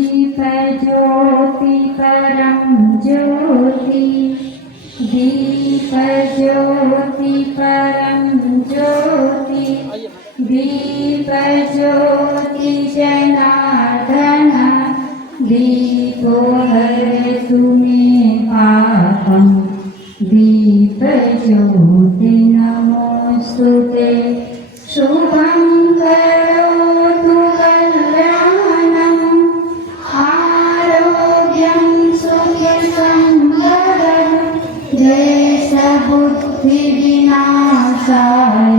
दीपज्योति परं ज्योति दीपज्योति परं ज्योति दीपज्योति जनार्दन दीपो हरतु मे पापं दीपज्योति नमोस्तुते शुभं करोतु कल्याणम् आरोग्यं सुखसम्पदं क्लेशबुद्धिविनाशाय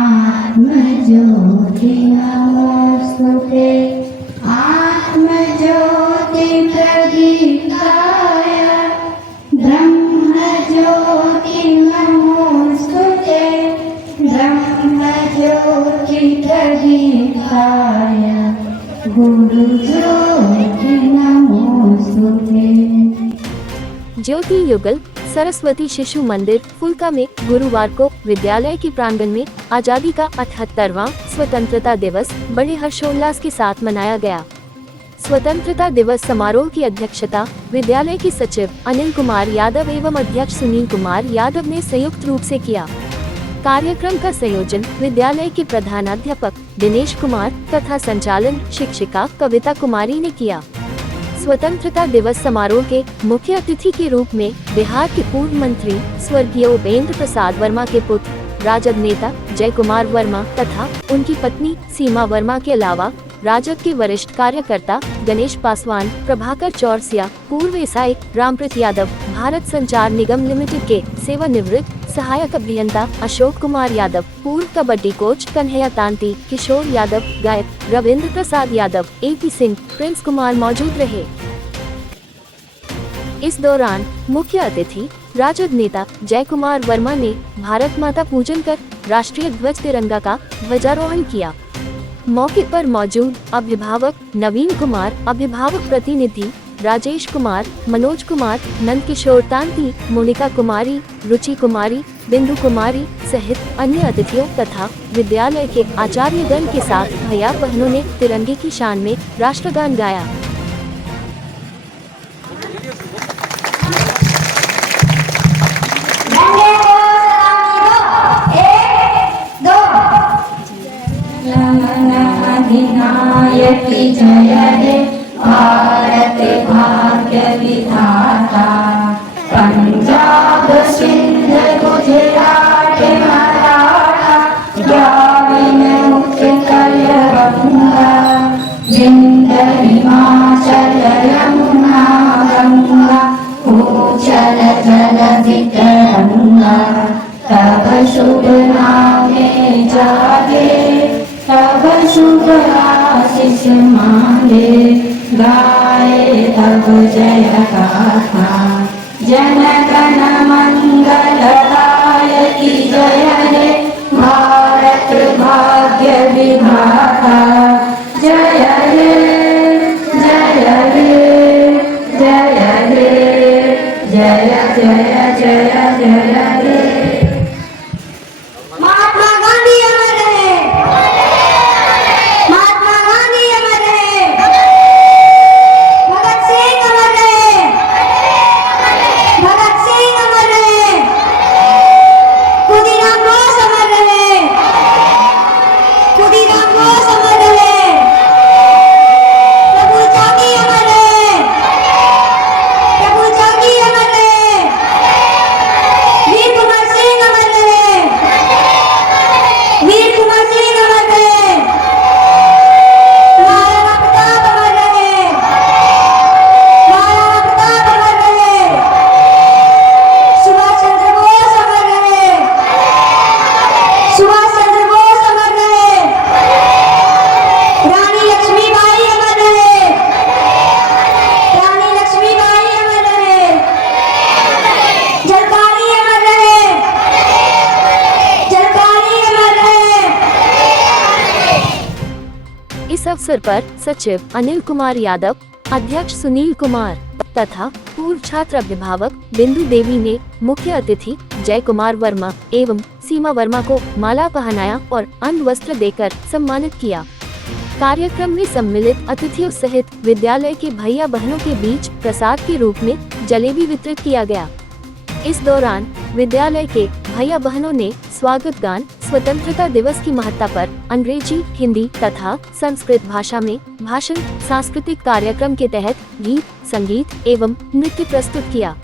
आत्मज्योति नमोस्तुते आत्मज्योति प्रदीप्ताय ब्रह्मज्योति नमोस्तुते ब्रह्मज्योति प्रदीप्ताय गुरुज्योति नमोस्तुते। ज्योति युगल सरस्वती शिशु मंदिर फुल्का में गुरुवार को विद्यालय की प्रांगण में आजादी का 78वां स्वतंत्रता दिवस बड़े हर्षोल्लास के साथ मनाया गया। स्वतंत्रता दिवस समारोह की अध्यक्षता विद्यालय की सचिव अनिल कुमार यादव एवं अध्यक्ष सुनील कुमार यादव ने संयुक्त रूप से किया। कार्यक्रम का संयोजन विद्यालय के प्रधानाध्यापक दिनेश कुमार तथा संचालन शिक्षिका कविता कुमारी ने किया। स्वतंत्रता दिवस समारोह के मुख्य अतिथि के रूप में बिहार के पूर्व मंत्री स्वर्गीय उपेंद्र प्रसाद वर्मा के पुत्र राजद नेता जय कुमार वर्मा तथा उनकी पत्नी सीमा वर्मा के अलावा राजद के वरिष्ठ कार्यकर्ता गणेश पासवान, प्रभाकर चौरसिया, पूर्व एसआई रामप्रीत यादव, भारत संचार निगम लिमिटेड के सेवानिवृत्त सहायक अभियंता अशोक कुमार यादव, पूर्व कबड्डी कोच कन्हैया तांती, किशोर यादव, गायक रविंद्र प्रसाद यादव, एपी सिंह, प्रिंस कुमार मौजूद रहे। इस दौरान मुख्य अतिथि राजद नेता जय कुमार वर्मा ने भारत माता पूजन कर राष्ट्रीय ध्वज तिरंगा का ध्वजारोहण किया। मौके पर मौजूद अभिभावक नवीन कुमार, अभिभावक प्रतिनिधि राजेश कुमार, मनोज कुमार, नंद किशोर तांती, मोनिका कुमारी, रुचि कुमारी, बिंदु कुमारी सहित अन्य अतिथियों तथा विद्यालय के आचार्यगण के साथ भैया बहनों ने तिरंगे की शान में राष्ट्रगान गाया। अधिनायकी जय हे भारत भाग्य विधाता पंजाब सिंध गुजरात मराठा द्राविड़ उत्कल बंगा विंध्य हिमाचल यमुना गंगा उच्चल जलधि तरंगा तब शुभ नामे जागे तब शुभ आशीष मांगे गाए तब जय गाथा जन गण मंगलदायकी जय हे भारत भाग्य विधाता जय हे जय हे जय हे जय जय जय जय हे। इस अवसर पर सचिव अनिल कुमार यादव, अध्यक्ष सुनील कुमार तथा पूर्व छात्र अभिभावक बिंदु देवी ने मुख्य अतिथि जय कुमार वर्मा एवं सीमा वर्मा को माला पहनाया और अंग वस्त्र देकर सम्मानित किया। कार्यक्रम में सम्मिलित अतिथियों सहित विद्यालय के भैया बहनों के बीच प्रसाद के रूप में जलेबी वितरित किया गया। इस दौरान विद्यालय के भैया बहनों ने स्वागत गान, स्वतंत्रता दिवस की महत्ता पर अंग्रेजी, हिंदी तथा संस्कृत भाषा में भाषण, सांस्कृतिक कार्यक्रम के तहत गीत, संगीत एवं नृत्य प्रस्तुत किया।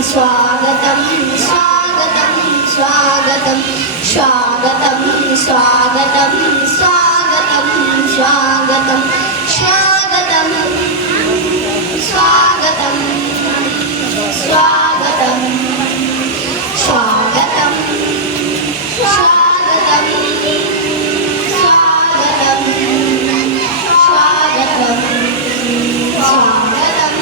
स्वागतं स्वागतं स्वागतं स्वागतं स्वागतं स्वागतं स्वागतं स्वागतं स्वागतं स्वागतं स्वागतं स्वागतं स्वागतं स्वागतं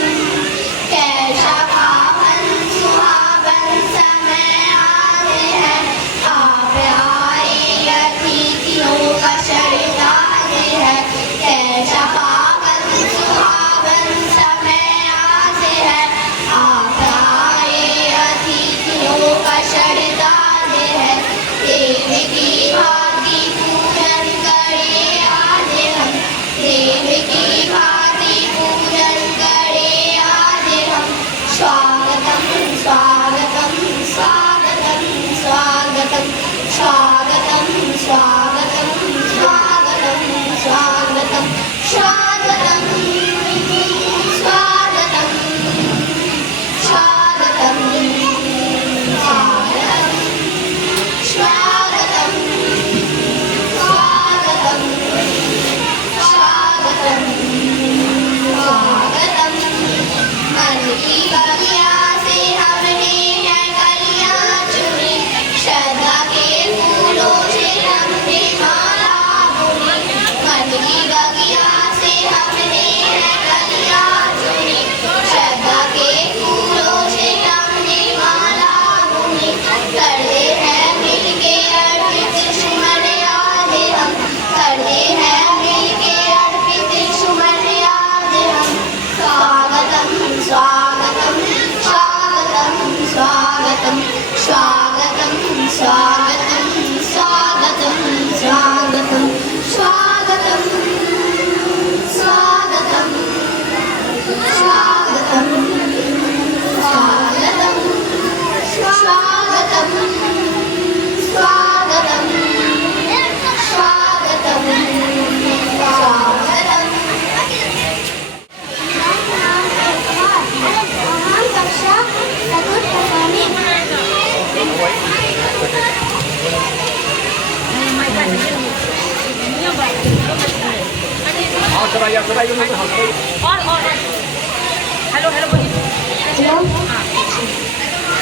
कैसा पावन सुहावन समय आते हैं, आप आए अतिथियों का शरणाते हैं। कैसा पावन सुहावन समय आते हैं, आप आए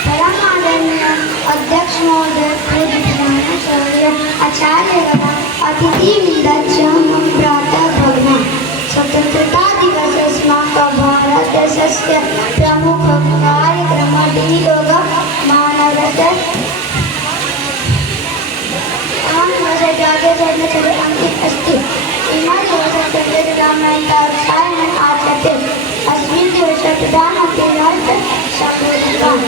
परमादरणीय अध्यक्ष महोदय, पूज्य प्रधानाचार्य आचार्य अतिथि विदज्यं प्रातः भगवान् स्वतंत्रता दिवस अस्माकं भारत देशस्य प्रमुख कार्यक्रमः दिलोगं मानवते अंकित अस्ति। इमं दिवसे रामायणं आचर्यते। अस्मिन् दिवसे प्रधानमन्त्री नरेन्द्र सम्बोधितवान्।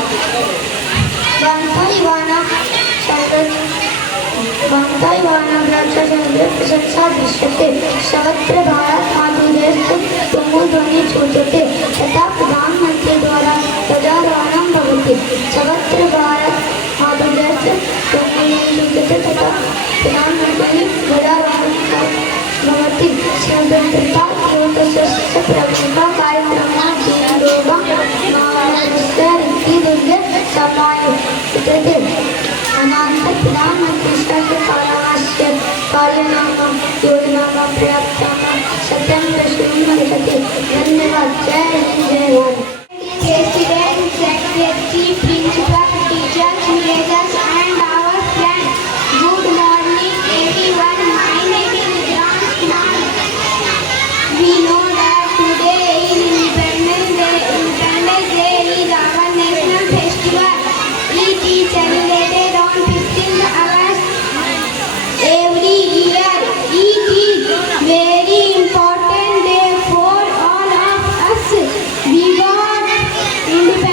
वंदे राज्यसभा प्रशंसा दृश्यते। सर्वत्र भारत मातृदेवस्य तुमुध्वनि श्रूयते तथा प्रधानमंत्री द्वारा ध्वजारोहणं भवति। सर्वत्र भारत मातृदेवस्य तुमुध्वनि श्रूयते तथा प्रधानमंत्री ध्वजारोहणं भवति। स्वतंत्रता दिवसस्य प्रमुखः कार्यक्रमः दिलोगं मानवस्य रीतिदुर्गे समायोजितते। अनन्तरं प्रधानमंत्री शासनकार्यस्य कार्याणां योजनानां प्रयासानां सत्यं दर्शयति। धन्यवाद। जय हिंद, जय Bharat. President, Secretary, Principal, teachers, villagers, and our friends. Good morning, everyone. My name is Ram Kumar. We know that today is Independence Day. Independence Day is our national festival. It is celebrated on 15th August every year. It is very important day for all of us. We got independence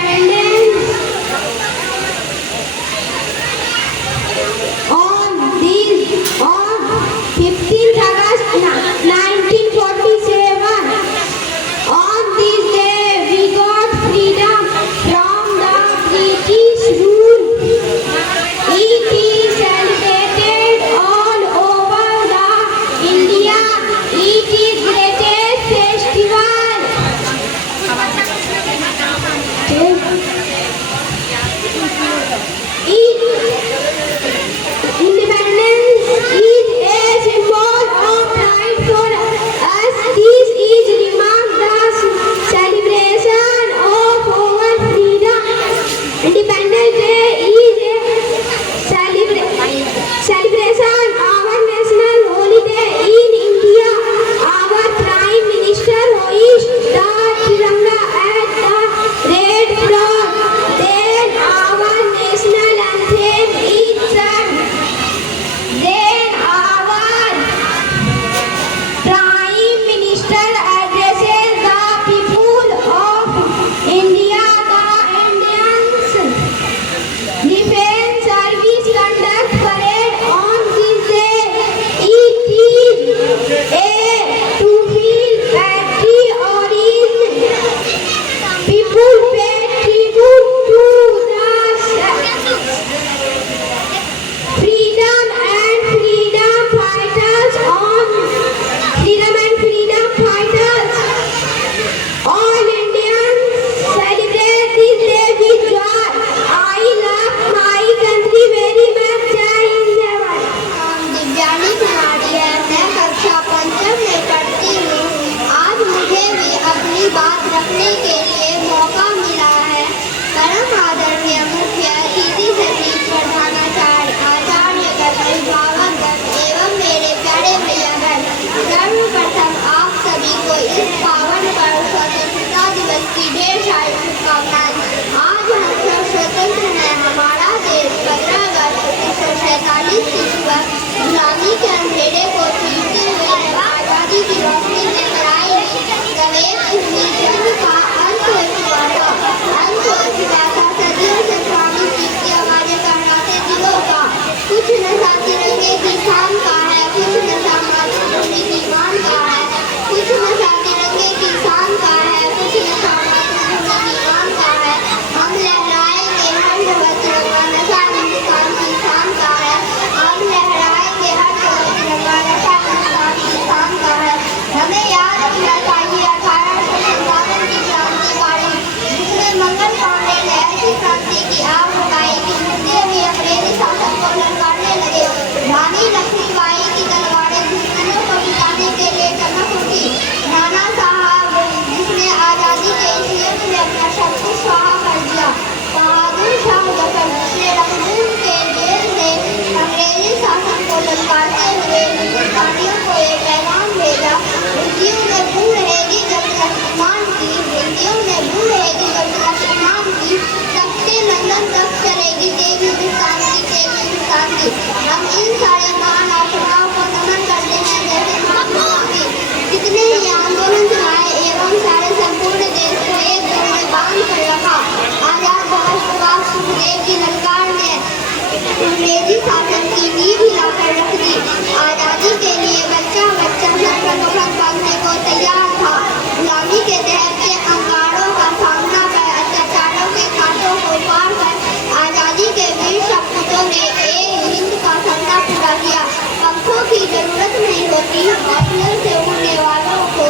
होती, हौसले से उड़ने वालों को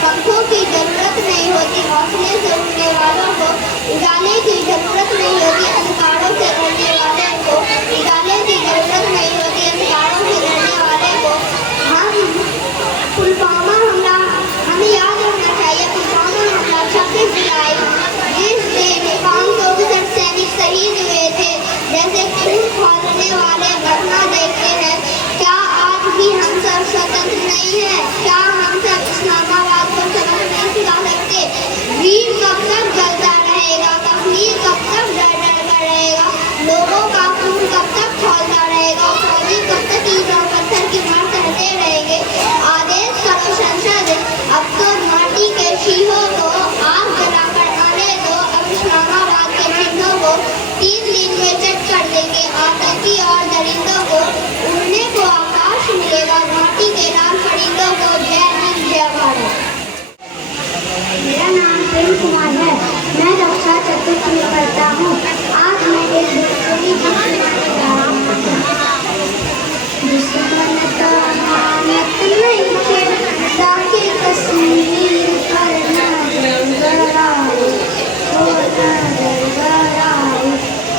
पंखों की जरूरत नहीं होती, हौसले से उड़ने वालों को उड़ाने की जरूरत नहीं होती, अंधकारों से लड़ने वाले को उड़ाने की जरूरत नहीं होती, अंधकारों से लड़ने वाले को। हम पुलवामा हमला, हमें याद रखना चाहिए पुलवामा हमला 26 जुलाई, जिस दिन 559 सैनिक शहीद हुए थे। जैसे खून खौलने वाले घटना देखते हैं, क्या आज भी हम सब स्वतंत्र नहीं है? क्या हम सब इस्लामाबाद को सबक नहीं सिखा सकते? वीर कब तक जलता रहेगा, कश्मीर कब तक डर डर कर रहेगा, लोगों का खून कब तक खौलता रहेगा, फौजी कब तक ईंट और पत्थर की मार सहते रहेंगे? आदेश करो संसद, अब तो माटी के चीहों को आग जलाकर आने दो, अब इस्लामाबाद के चिन्हों को 3 दिन में चट कर देंगे, आतंकी और दरिंदों को उड़ने को आकाश मिलेगा, माटी के लाल परिंदों को जय हिंद जय भारत। मेरा नाम प्रेम कुमार है, मैं कक्षा चतुर्थ में पढ़ता हूँ। आज मैं एक भोजपुरी गीत सुनाने जा रहा हूँ। दुश्मन का मानत नहीं थे, ताकि कश्मीर पर नजर गड़ाए, ओ नजर गड़ाए,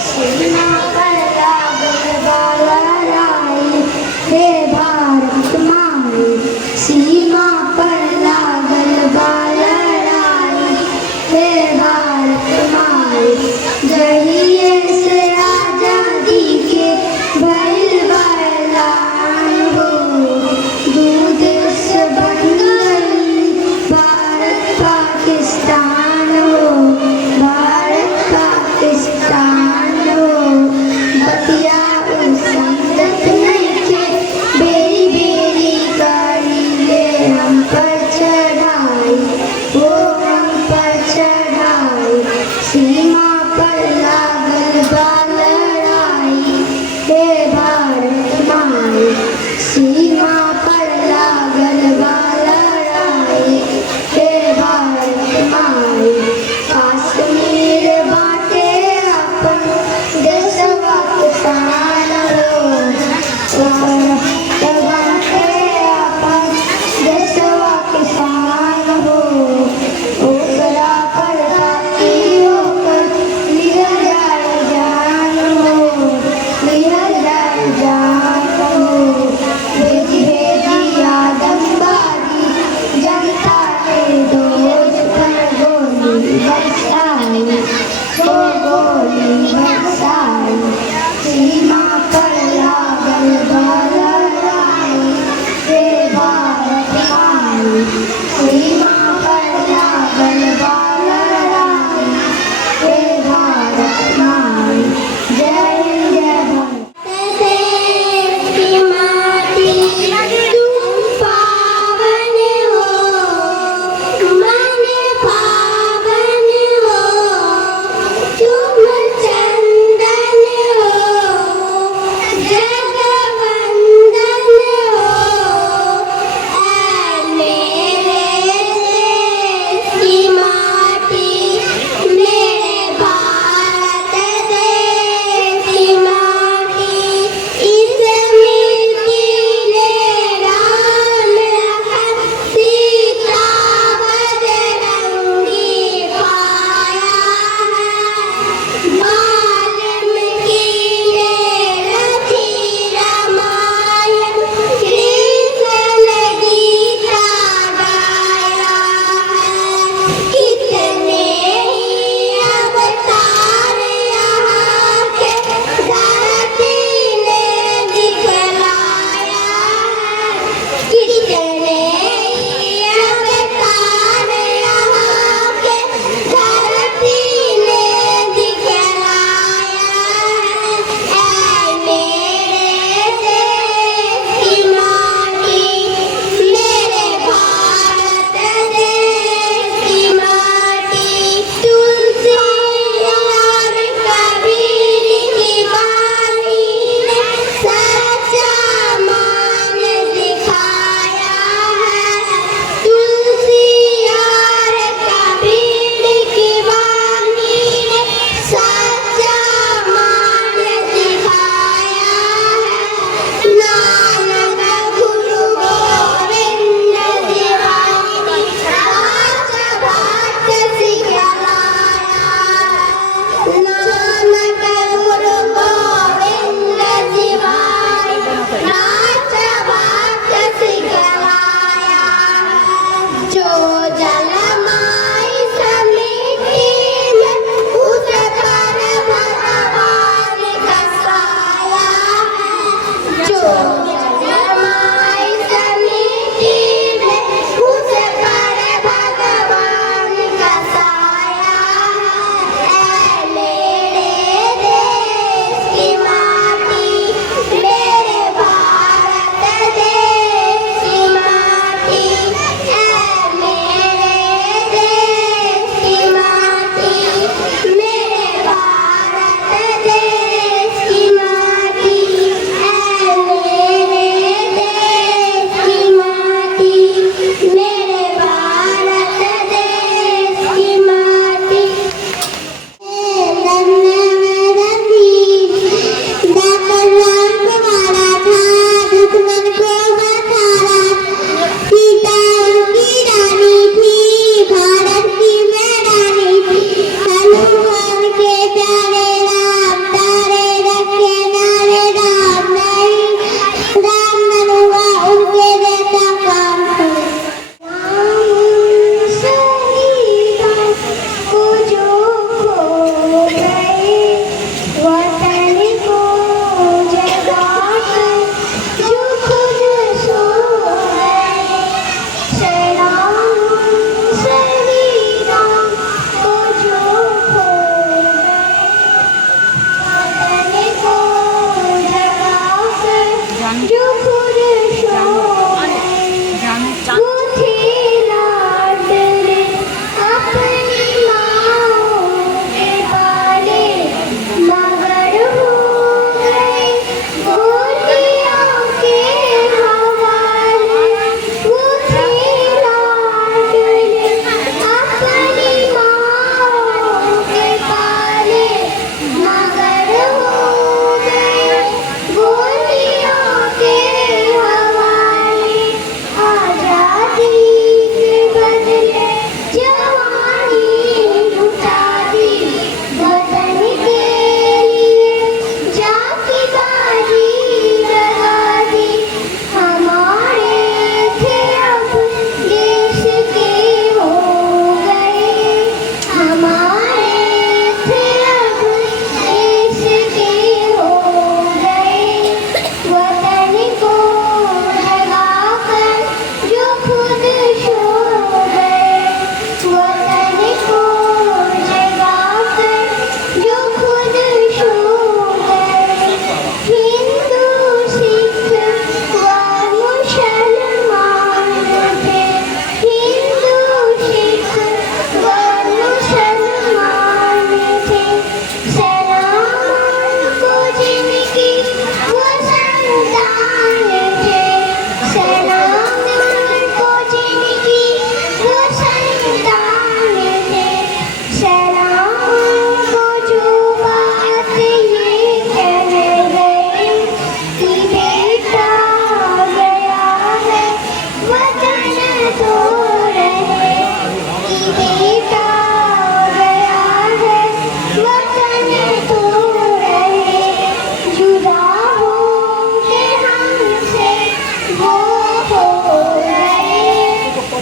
सीमा पर लागल बा लड़ाई, हे भारत माई, सीमा पर लागल बा लड़ाई, हे भारत माई। जहिये से आजादी के भइल बा ऐलान हो, दू देश बन गइल भारत पाकिस्तान हो, भारत पाकिस्तान हो। बतिया उ संगत नइखे, बेरी बेरी करीले हम पर चढ़ाई, वो हम पर चढ़ाई, सीमा पर लागल बा लड़ाई, हे भारत माई, सीमा पर लागल बा लड़ाई, हे भारत माई। कश्मीर बाटे अपन देशवा के शान हो, बाटे अपन देशवा के शान हो, ओकरा पर ताकी होकर लिहल जाए जान हो, लिहल जाए जान हो। भेजी भेजी आदमबाजी जनता के दोष पर गोली बरसाई, हो गोली बरसाई, सीमा पर लागल बा लड़ाई, हे भारत माई, सीमा पर लागल बा लड़ाई, हे भारत माई। जय हिंद जय भारत। देश की माटी तुम पावन हो, मन पावन हो, तुम चंदन हो, जगवंदन हो, ऐ मेरे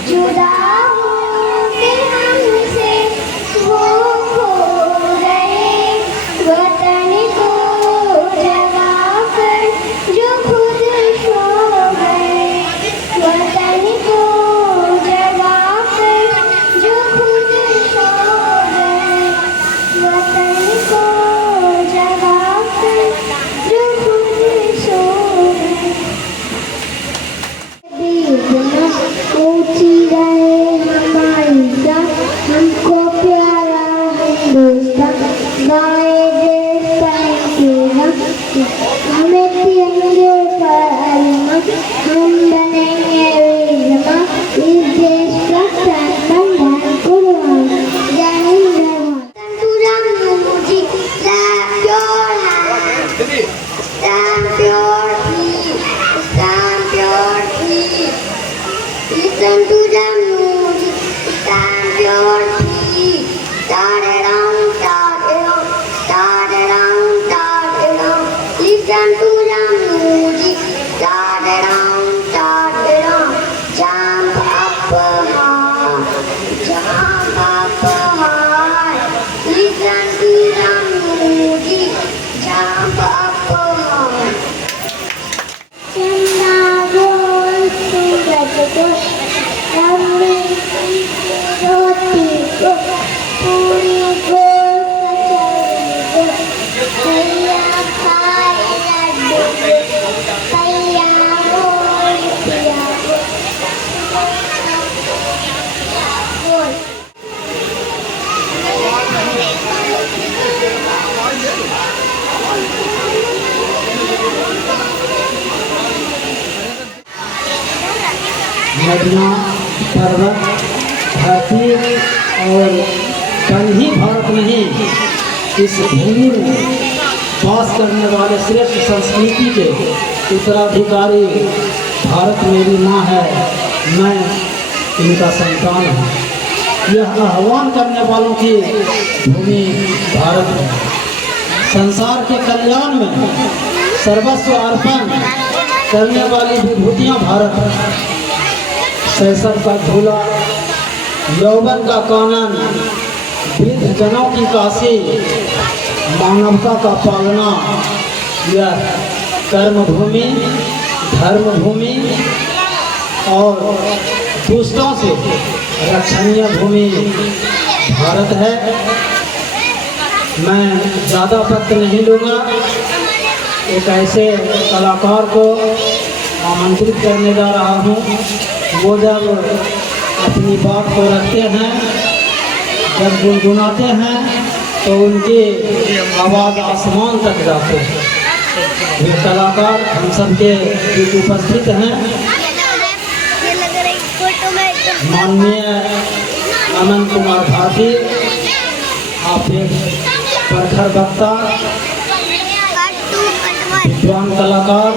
जुदा होके हमसे वो खो गए, वतन को जगा कर जो खुद सो गए, वतन को जगा कर जो खुद सो गए, वतन को जगा कर जो खुद सो गए। ऊंची रहे हमारी जान, हमको प्यारा हिंदुस्तान, गाए देश का हमें तिरंगे पर अरमान, हम बनेंगे वीरमां, इस देश का बंधन कुर्बान, जय हिंद जय Bharat. Ramji, clap your hands, stamp your feet, stamp your feet. Listen to the music, stamp your feet. Ta-da-dum, ta-da-dum, ta-da-dum, ta-da-dum. Listen to the music, ta-da-dum, ta-da-dum. Jump up high, jump up high. Listen to the music, jump up high. चंदा बोल सूरज को, रंगी रोटी को, पूरी को, कचौड़ी को, भैया खाए लड्डू को, भैया बोल पिया को, बोल। नदियाँ, पर्वत, धरती और कहीं ही भारत नहीं, इस भूमि में वास करने वाले श्रेष्ठ संस्कृति के उत्तराधिकारी भारत मेरी माँ है, मैं इनका संतान हूँ। यह आह्वान करने वालों की भूमि भारत है। संसार के कल्याण में सर्वस्व अर्पण करने वाली विभूतियाँ भारत है। शैशव का झूला, यौवन का कानन, वृद्ध जनों की काशी, मानवता का पालना, यह कर्म भूमि, धर्म भूमि और दुष्टों से रक्षणीय भूमि भारत है। मैं ज़्यादा वक्त नहीं लूँगा, एक ऐसे कलाकार को आमंत्रित करने जा रहा हूँ। वो जब अपनी बात को रखते हैं, जब गुनगुनाते हैं तो उनकी आवाज़ आसमान तक जाते हैं। ये कलाकार हम सब के बीच उपस्थित हैं। माननीय अनंत कुमार भारती, आप एक प्रखर वक्ता, विद्वान कलाकार,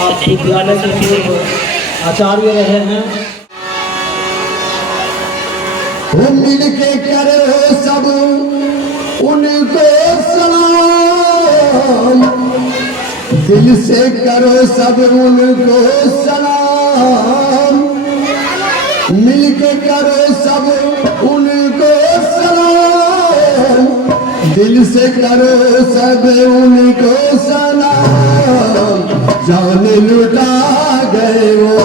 आप विद्यालय के पूर्व आचार्य रहे हैं। मिल के करे सब उनको सलाम, दिल से करो सब उनको सलाम, मिल के करो सब उनको सलाम, दिल से करो सब उनको सलाम। जान लुटा गए वो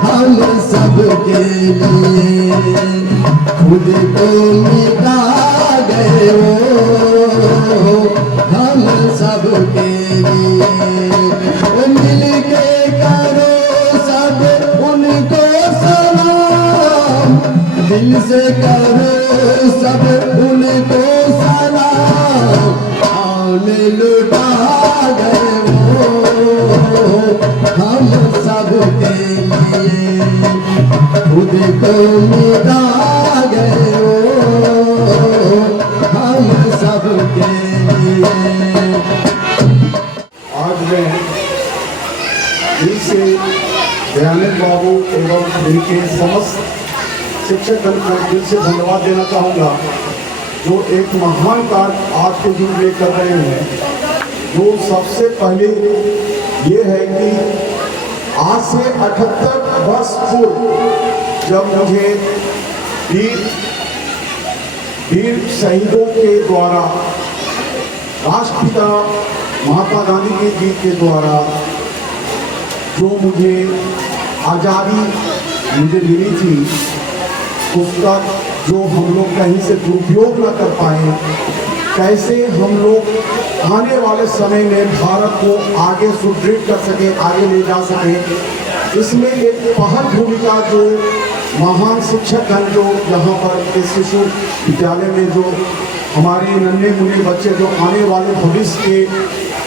हम सब के लिए, खुद को मिटा गए वो हम सब के लिए। मिल के करो सब उनको सलाम, दिल से करो सब उनको सलाम। आने लुटा गए वो हम सब के लिए, खुद को मिटा गए वो हम सब के लिए। आज मैं इनसे दयानंद बाबू एवं इनके समस्त शिक्षक दल को दिल से धन्यवाद देना चाहूँगा, जो एक महान कार्य आज के युग में कर रहे हैं। जो सबसे पहले ये है कि आज से 78 वर्ष पूर्व जब मुझे वीर शहीदों के द्वारा राष्ट्रपिता महात्मा गांधी के जी के द्वारा जो मुझे आज़ादी मुझे मिली थी, उसका जो हम लोग कहीं से दुरुपयोग न कर पाए, कैसे हम लोग आने वाले समय में भारत को आगे सुदृढ़ कर सके, आगे ले जा सके, इसमें एक पहल भूमिका जो महान शिक्षकगण जो यहाँ पर इस शिशु विद्यालय में जो हमारे नन्हे मुन्ने बच्चे जो आने वाले भविष्य के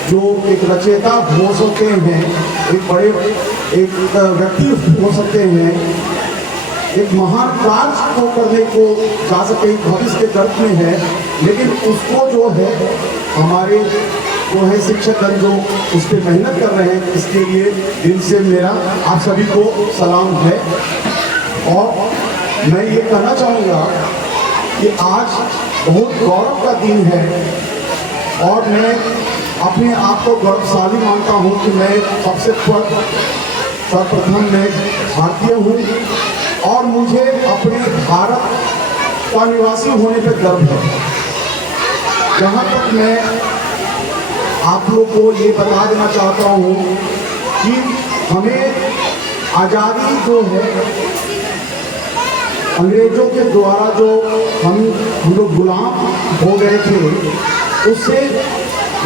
जो एक रचयिता हो सकते हैं, एक बड़े एक व्यक्ति हो सकते हैं, एक महान कार्य को करने को जा सके, भविष्य के गर्भ में है, लेकिन उसको जो है हमारे जो है शिक्षकगण जो उस पर मेहनत कर रहे हैं, इसके लिए दिल से मेरा आप सभी को सलाम है। और मैं ये कहना चाहूँगा कि आज बहुत गौरव का दिन है और मैं अपने आप को गौरवशाली मानता हूँ कि मैं सबसे सर्वप्रथम मैं भारतीय हूँ और मुझे अपने भारत का निवासी होने पर गर्व है। जहाँ तक मैं आप लोग को ये बता देना चाहता हूँ कि हमें आज़ादी जो है अंग्रेजों के द्वारा जो हम लोग गुलाम हो गए थे, उससे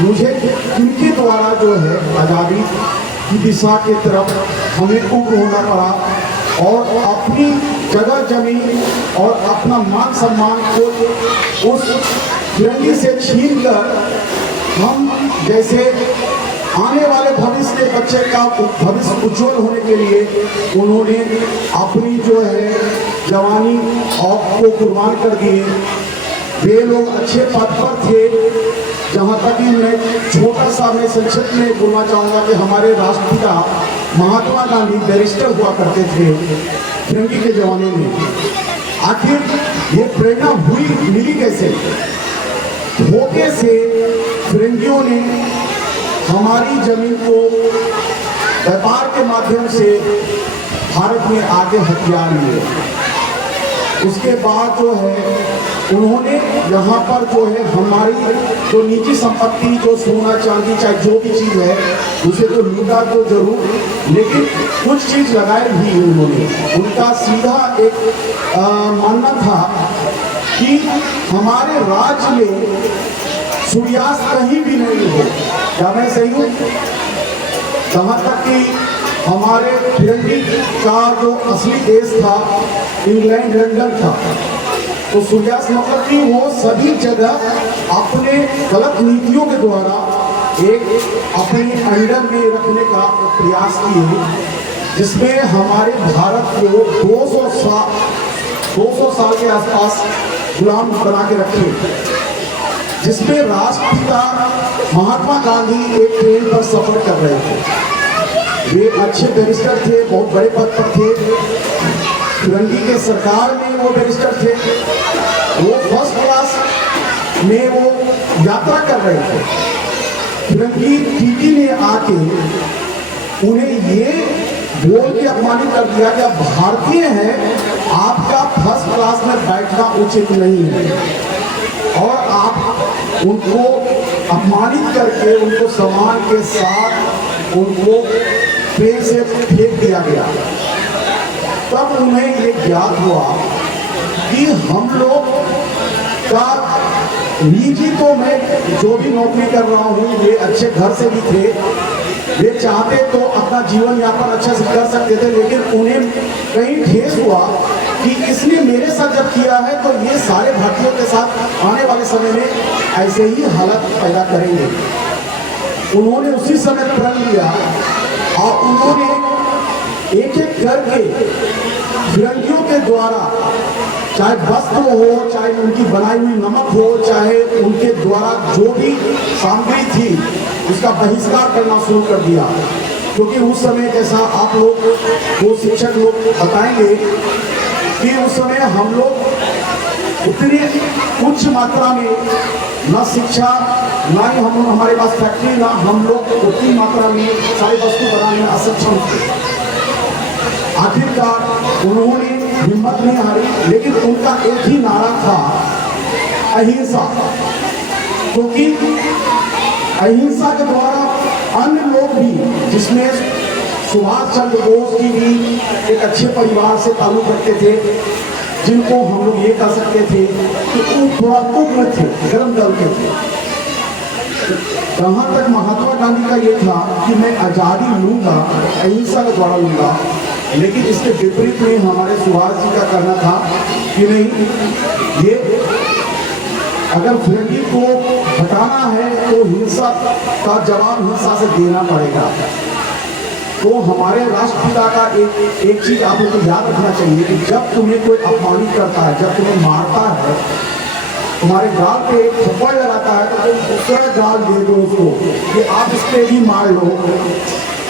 मुझे उनके द्वारा जो है आज़ादी की दिशा की तरफ हमें उग्र होना पड़ा और अपनी जगह जमीन और अपना मान सम्मान को उस फिरंगी से छीन कर हम जैसे आने वाले भविष्य के बच्चे का भविष्य उज्जवल होने के लिए उन्होंने अपनी जो है जवानी और को कुर्बान कर दिए। वे लोग अच्छे पद पर थे। जहाँ तक कि मैं छोटा सा मैं संक्षिप्त में बोलना चाहूँगा कि हमारे राष्ट्रपिता महात्मा गांधी बैरिस्टर हुआ करते थे फिरंगी के जमाने में। आखिर ये प्रेरणा हुई मिली कैसे? धोखे से फिरंगियों ने हमारी जमीन को व्यापार के माध्यम से भारत में आगे हथियार लिए। उसके बाद जो है उन्होंने यहाँ पर जो है हमारी जो निजी संपत्ति जो सोना चांदी चाहे जो भी चीज़ है उसे तो लूटा तो जरूर, लेकिन कुछ चीज़ लगाए भी उन्होंने। उनका सीधा एक मानना था कि हमारे राज्य में सूर्यास्त कहीं भी नहीं हो। क्या मैं सही हूँ? जहाँ तक कि हमारे फिरंगी का जो असली देश था इंग्लैंड लंदन था, तो सूर्यास्त मतलब कि वो सभी जगह अपने गलत नीतियों के द्वारा एक अपने अंडर में रखने का प्रयास किए, जिसमें हमारे भारत को 200 साल के आसपास गुलाम बना के रखे, जिसमें राष्ट्रपिता महात्मा गांधी एक ट्रेन पर सफर कर रहे थे। वे अच्छे बैरिस्टर थे, बहुत बड़े पद पर थे, फिरंगी के सरकार में वो बैरिस्टर थे। वो फर्स्ट क्लास में वो यात्रा कर रहे थे। फिरंगी टीटी ने आके उन्हें ये बोल के अपमानित कर दिया कि आप भारतीय हैं, आपका फर्स्ट क्लास में बैठना उचित नहीं है, और आप उनको अपमानित करके उनको सम्मान के साथ उनको ट्रेन से फेंक दिया गया। तब उन्हें ये ज्ञात हुआ कि हम लोग का निजी तो मैं जो भी नौकरी कर रहा हूँ वे अच्छे घर से भी थे, वे चाहते तो अपना जीवन यापन अच्छे से कर सकते थे, लेकिन उन्हें कहीं ठेस हुआ कि इसने मेरे साथ जब किया है तो ये सारे भारतीयों के साथ आने वाले समय में ऐसे ही हालत पैदा करेंगे। उन्होंने उसी समय प्रण लिया और उन्होंने एक एक करके फिरंगियों के द्वारा चाहे वस्त्र हो, चाहे उनकी बनाई हुई नमक हो, चाहे उनके द्वारा जो भी सामग्री थी उसका बहिष्कार करना शुरू कर दिया। क्योंकि उस समय जैसा आप लोग वो शिक्षक लोग बताएंगे कि उस समय हम लोग उतनी उच्च मात्रा में न शिक्षा, ना ही हमारे पास फैक्ट्री, ना हम लोग उतनी मात्रा में सारी वस्तु बनाने में असक्षम थे। आखिरकार उन्होंने हिम्मत नहीं हारी, लेकिन उनका एक ही नारा था, अहिंसा। क्योंकि अहिंसा के द्वारा अन्य लोग भी, जिसमें सुभाष चंद्र बोस जी भी एक अच्छे परिवार से ताल्लुक रखते थे, जिनको हम लोग ये कह सकते थे कि वो थोड़ा उग्र थे, गर्म दल के थे। जहाँ तक महात्मा गांधी का ये था कि मैं आज़ादी लूँगा, अहिंसा के द्वारा लूँगा, लेकिन इसके विपरीत में हमारे सुभाष जी का कहना था कि नहीं, ये अगर फिरंगी को हटाना है तो हिंसा का जवाब हिंसा से देना पड़ेगा। तो हमारे राष्ट्रपिता का एक चीज आप लोग को याद रखना चाहिए कि जब तुम्हें कोई अपमानित करता है, जब तुम्हें मारता है, तुम्हारे गाल पे एक थप्पड़ लगाता है, तो तुम दूसरा गाल दे दो उसको कि आप इस पे भी मार लो,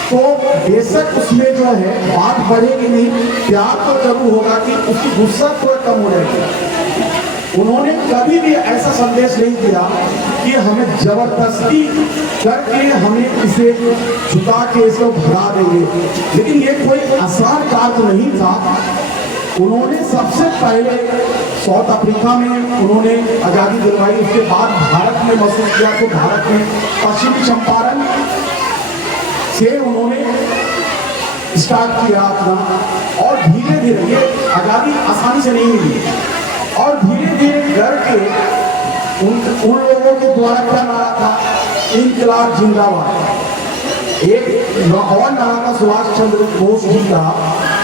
तो बेशक उसमें जो है बात बढ़ेगी नहीं, प्यार तो जरूर होगा कि उसकी गुस्सा थोड़ा कम हो जाएगी। उन्होंने कभी भी ऐसा संदेश नहीं दिया कि हमें जबरदस्ती करके हमें इसे झुका के इसको भगा देंगे, लेकिन ये कोई आसान कार्य नहीं था। उन्होंने सबसे पहले साउथ अफ्रीका में उन्होंने आज़ादी दिलवाई, उसके बाद भारत में महसूस किया, तो भारत में पश्चिमी चंपारण से उन्होंने स्टार्ट किया अपना, और धीरे धीरे ये आज़ादी आसानी से नहीं मिली, और धीरे धीरे करके उन लोगों के द्वारा क्या नारा था, इंकलाब जिंदाबाद। एक और नारा था सुभाष चंद्र बोस जी का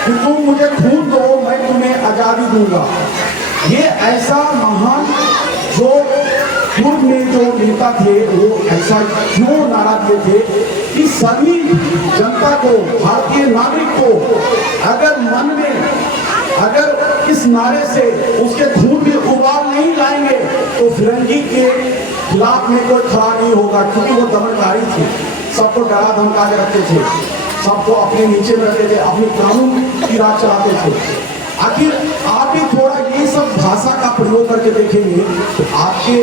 कि तुम मुझे खून दो, मैं तुम्हें आज़ादी दूंगा। ये ऐसा महान जो पूर्व में जो नेता थे वो ऐसा क्यों नारा दिए थे कि सभी जनता को, भारतीय नागरिक को अगर मन में अगर इस नारे से उसके खून में उबाल नहीं लाएंगे तो फिरंगी के खिलाफ में कोई खड़ा नहीं होगा, क्योंकि वो दमनकारी थे, सबको डरा धमका के रखते थे, सबको अपने नीचे में रखते थे, अपनी कानून की राज चलाते थे। आखिर आप भी थोड़ा ये सब भाषा का प्रयोग करके देखेंगे तो आपके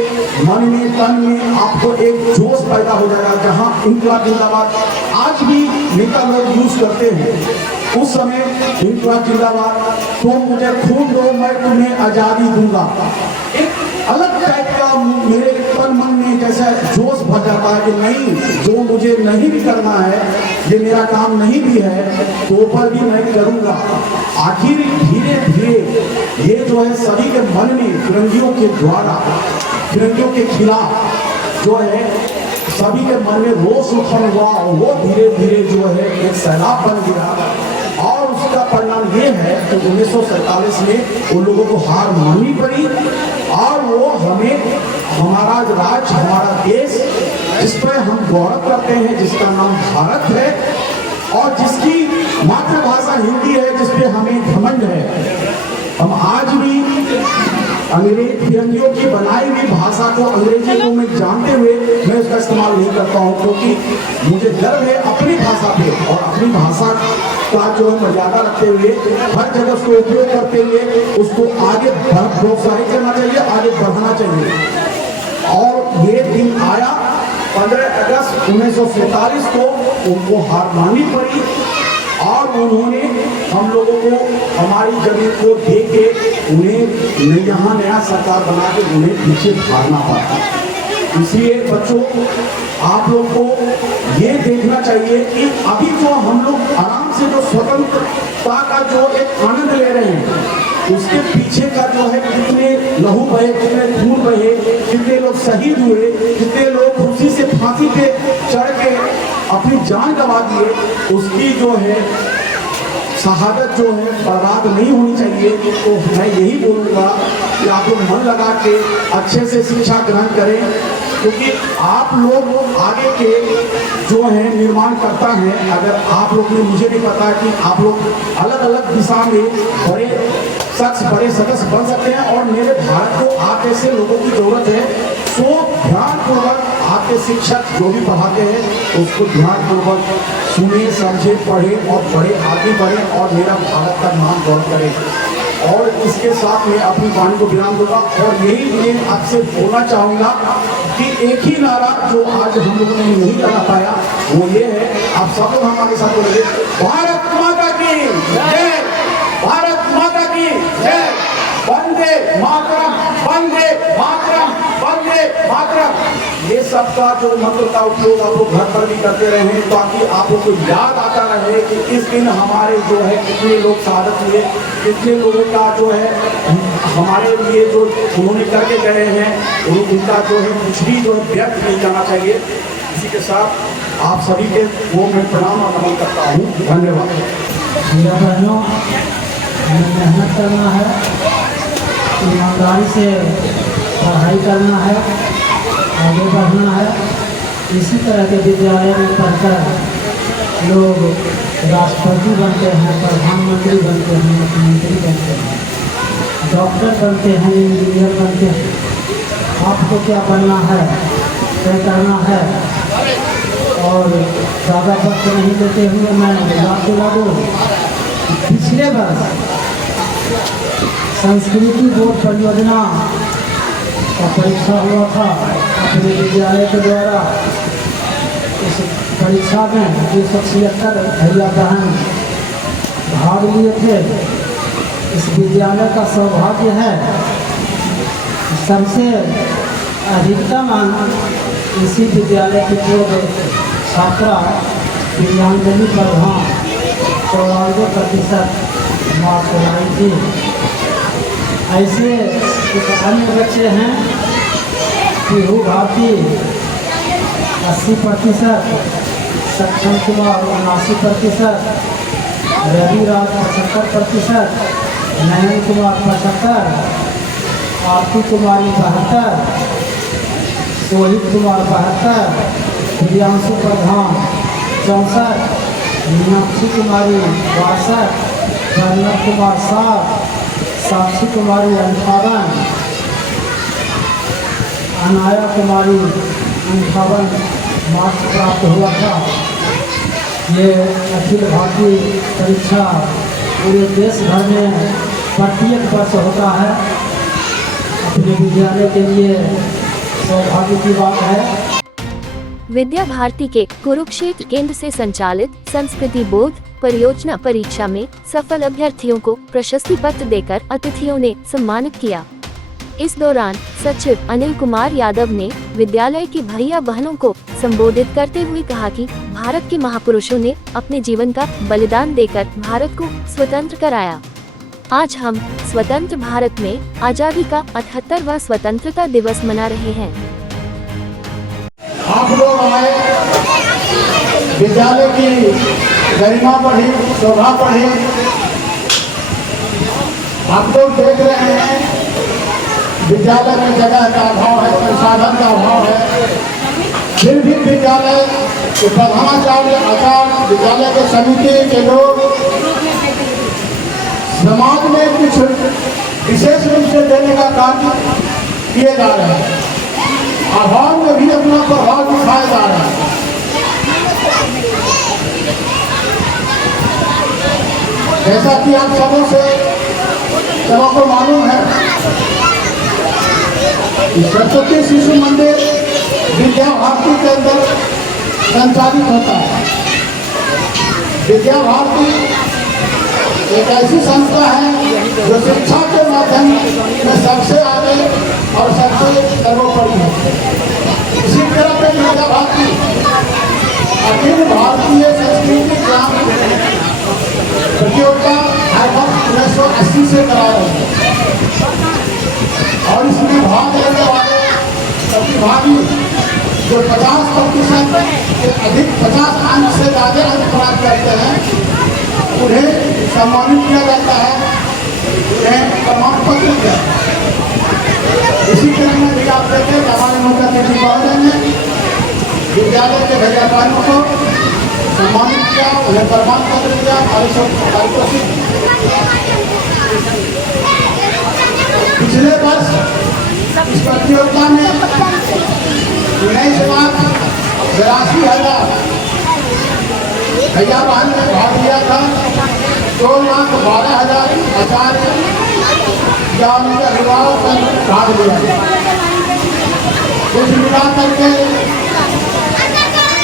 मन में, तन में आपको एक जोश पैदा हो जाएगा। जहां इंकलाब जिंदाबाद आज भी नेता लोग यूज करते हैं, उस समय इंकलाब जिंदाबाद, तुम मुझे खून दो, मैं तुम्हें आज़ादी दूंगा, एक अलग टाइप का मेरे तन मन में जैसा जोश भर जाता है कि नहीं, जो मुझे नहीं भी करना है, ये मेरा काम नहीं भी है, तो पर भी मैं करूंगा। आखिर धीरे धीरे ये जो है सभी के मन में फिरंगियों के द्वारा, फिरंगियों के खिलाफ जो है सभी के मन में रोष उत्पन्न हुआ, और वो धीरे धीरे जो है एक सैलाब बन गया। और उसका परिणाम ये है कि 1947 में उन लोगों को हार माननी पड़ी, और वो हमें हमारा राज्य, हमारा देश, जिस पर हम गौरव करते हैं, जिसका नाम भारत है और जिसकी मातृभाषा हिंदी है, जिस पे हमें घमंड है, हम आज भी अंग्रेज फिरंगियों की बनाई हुई भाषा को, अंग्रेजी को मैं जानते हुए मैं उसका इस्तेमाल नहीं करता हूँ, क्योंकि मुझे गर्व है अपनी भाषा पे, और अपनी भाषा का जो है मर्यादा रखते हुए हर जगह उसको उपयोग करते हुए उसको आगे प्रोत्साहित करना चाहिए, आगे बढ़ाना चाहिए। और ये दिन आया 15 अगस्त 1947 को, उनको हार माननी पड़ी, और उन्होंने हम लोगों को हमारी जमीन को दे के उन्हें यहाँ नया सरकार बना के उन्हें पीछे भागना पड़ा। इसलिए बच्चों, आप लोग को ये देखना चाहिए कि अभी जो हम लोग आराम से जो स्वतंत्रता का जो एक आनंद ले रहे हैं, उसके पीछे का जो है कितने लहू बहे, कितने खून बहे, कितने लोग शहीद हुए, कितने लोग खुशी से फांसी पे चढ़ के अपनी जान गंवा दिए, उसकी जो है शहादत जो है बर्बाद नहीं होनी चाहिए। तो मैं यही बोलूँगा कि आप लोग मन लगा के अच्छे से शिक्षा ग्रहण करें, क्योंकि आप लोग आगे के जो है निर्माण करता है। अगर आप लोग ने, मुझे नहीं पता कि आप लोग अलग अलग दिशा में बड़े शख्स, बड़े सदस्य बन सकते हैं, और मेरे भारत को आप ऐसे लोगों की जरूरत है। तो ध्यानपूर्वक आपके शिक्षक जो भी पढ़ाते हैं उसको ध्यानपूर्वक सुने, समझे, पढ़े और बड़े आगे बढ़े, और मेरा भारत का नाम गौरव करें। और इसके साथ मैं अपनी वाणी को विराम दूंगा, और यही मैं आपसे बोलना चाहूँगा कि एक ही नारा जो आज हम लोगों ने नहीं लगा पाया वो ये है, आप सब लोग हमारे साथ बोलेंगे, भारत माता की जय। सबका जो मंत्र का उपयोग आप लोग घर पर भी करते रहें, ताकि आप लोग को याद आता रहे कि इस दिन हमारे जो है कितने लोग शहादत हुए, कितने लोगों का जो है हमारे लिए जो उन्होंने करके गए हैं, उनका जो है कुछ भी जो है व्यर्थ नहीं जाना चाहिए। इसी के साथ आप सभी के वो मैं प्रणाम और नमन करता हूँ। धन्यवाद। मेरा बहनों, हमें मेहनत करना है, ईमानदारी से पढ़ाई करना है, आगे बढ़ना है। इसी तरह के विद्यालय में पढ़कर लोग राष्ट्रपति बनते हैं, प्रधानमंत्री बनते हैं, मुख्यमंत्री बनते हैं, डॉक्टर बनते हैं, इंजीनियर बनते हैं। आपको क्या बनना है, तय करना है। और ज़्यादा वक्त नहीं देते हुए मैं याद दिला दूँ, पिछले वर्ष संस्कृति बोर्ड परियोजना का परीक्षा हुआ था अपने विद्यालय के द्वारा। इस परीक्षा में 276 भैया बहन भाग लिए थे। इस विद्यालय का सौभाग्य है सबसे अधिकतम अंक इसी विद्यालय की पूर्व छात्रा प्रियांजलि प्रधान 94% मार्क्स लाई थी। ऐसे कुछ अन्य बच्चे हैं, पीहू भारती 80%, सक्षम कुमार 79%, रवि राज 75%, नयन कुमार 75%, आरती कुमारी 72, सोहित कुमार 72, प्रियांशु प्रधान 64, मीनाक्षी कुमारी 62, कर्नल कुमार 7, साक्षी कुमारी 58, अनाया कुमारी 58 मार्क्स प्राप्त हुआ था। ये अखिल भारतीय परीक्षा पूरे देश भर में प्रत्येक वर्ष होता है। अपने विद्यालय के लिए सौभाग्य की बात है। विद्या भारती के कुरुक्षेत्र केंद्र से संचालित संस्कृति बोध परियोजना परीक्षा में सफल अभ्यर्थियों को प्रशस्ति पत्र देकर अतिथियों ने सम्मानित किया। इस दौरान सचिव अनिल कुमार यादव ने विद्यालय की भैया बहनों को संबोधित करते हुए कहा कि भारत के महापुरुषों ने अपने जीवन का बलिदान देकर भारत को स्वतंत्र कराया। आज हम स्वतंत्र भारत में आजादी का 78वां स्वतंत्रता दिवस मना रहे हैं। आप लोग आए, विद्यालय की गरिमा बढ़ी, शोभा बढ़ी। आप लोग देख रहे हैं विद्यालय में जगह का अभाव है, संसाधन का अभाव है, फिर भी विद्यालय के प्रधानाचार्य, आचार्य, विद्यालय के समिति के लोग समाज में कुछ विशेष रूप से देने का कार्य किए जा रहे हैं। अभाव में भी अपना प्रभाव दिखाए जा रहे हैं। जैसा कि आप सबों को मालूम है, सरस्वती शिशु मंदिर विद्या भारती के अंदर संचालित होता है। विद्या भारती एक ऐसी संस्था है जो शिक्षा के माध्यम में सबसे आगे और सबसे सर्वोपरि है। इसी तरह से विद्या भारती अखिल भारतीय संस्कृति ज्ञान प्रतियोगिता 1980 से करा रही है और इसमें भाग लेने वाले प्रतिभागी जो 50% से अधिक 50 अंक से ज़्यादा अंक प्राप्त करते हैं, उन्हें सम्मानित किया जाता है, उन्हें प्रमाण पत्र दिया। इसी क्रम में भी आप देखें हमारे मुख्यमंत्री महोदय ने विद्यालय के भैया बहनों को सम्मानित किया, उन्हें प्रमाण पत्र दिया, पारितोषिक। पिछले वर्ष इस प्रतियोगिता में 19,82,000 भैया बहन ने भाग लिया था। 2,12,000 आचार्य या उनके अभिभावक ने भाग लिया। कुछ मिला करके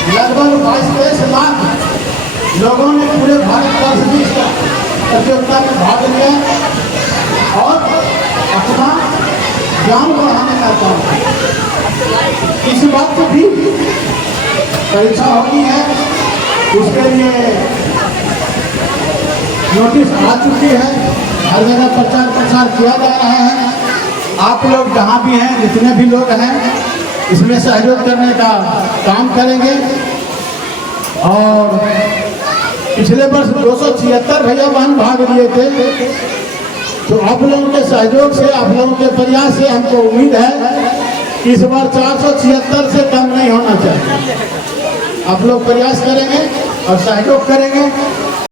लगभग 22-23 लाख लोगों ने पूरे भारतवर्ष में इस प्रतियोगिता में भाग लिया और अपना ज्ञान बढ़ाने का काम किया। इस बात की भी परीक्षा होनी है, उसके लिए नोटिस आ चुकी है, हर जगह प्रचार प्रसार किया जा रहा है। आप लोग जहाँ भी हैं, जितने भी लोग हैं, इसमें सहयोग करने का काम करेंगे। और पिछले वर्ष 276 भैया बहन भाग लिए थे, तो आप लोगों के सहयोग से, आप लोगों के प्रयास से हमको उम्मीद है कि इस बार 476 से कम नहीं होना चाहिए। आप लोग प्रयास करेंगे और सहयोग करेंगे